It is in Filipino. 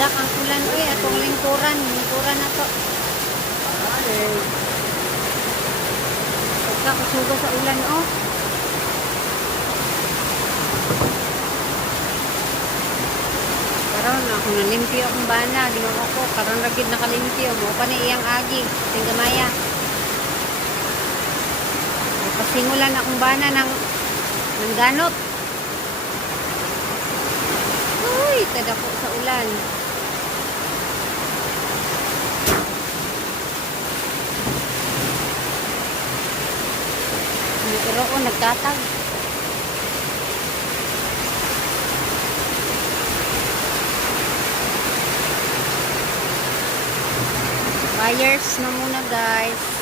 Dak ang ulan oy atong lingkuran, lingkuran na to. Pagka kusugo sa ulan oh. Karon ako nalimpyo akong bana, mo ko karon ragid nakalimpyo mo pa ni iyang agi, ting gamaya. Pasingulan akong bana ng ng ganot. Uy, tada po sa ulan. Pero oh, nagtatag. Buyers na muna guys.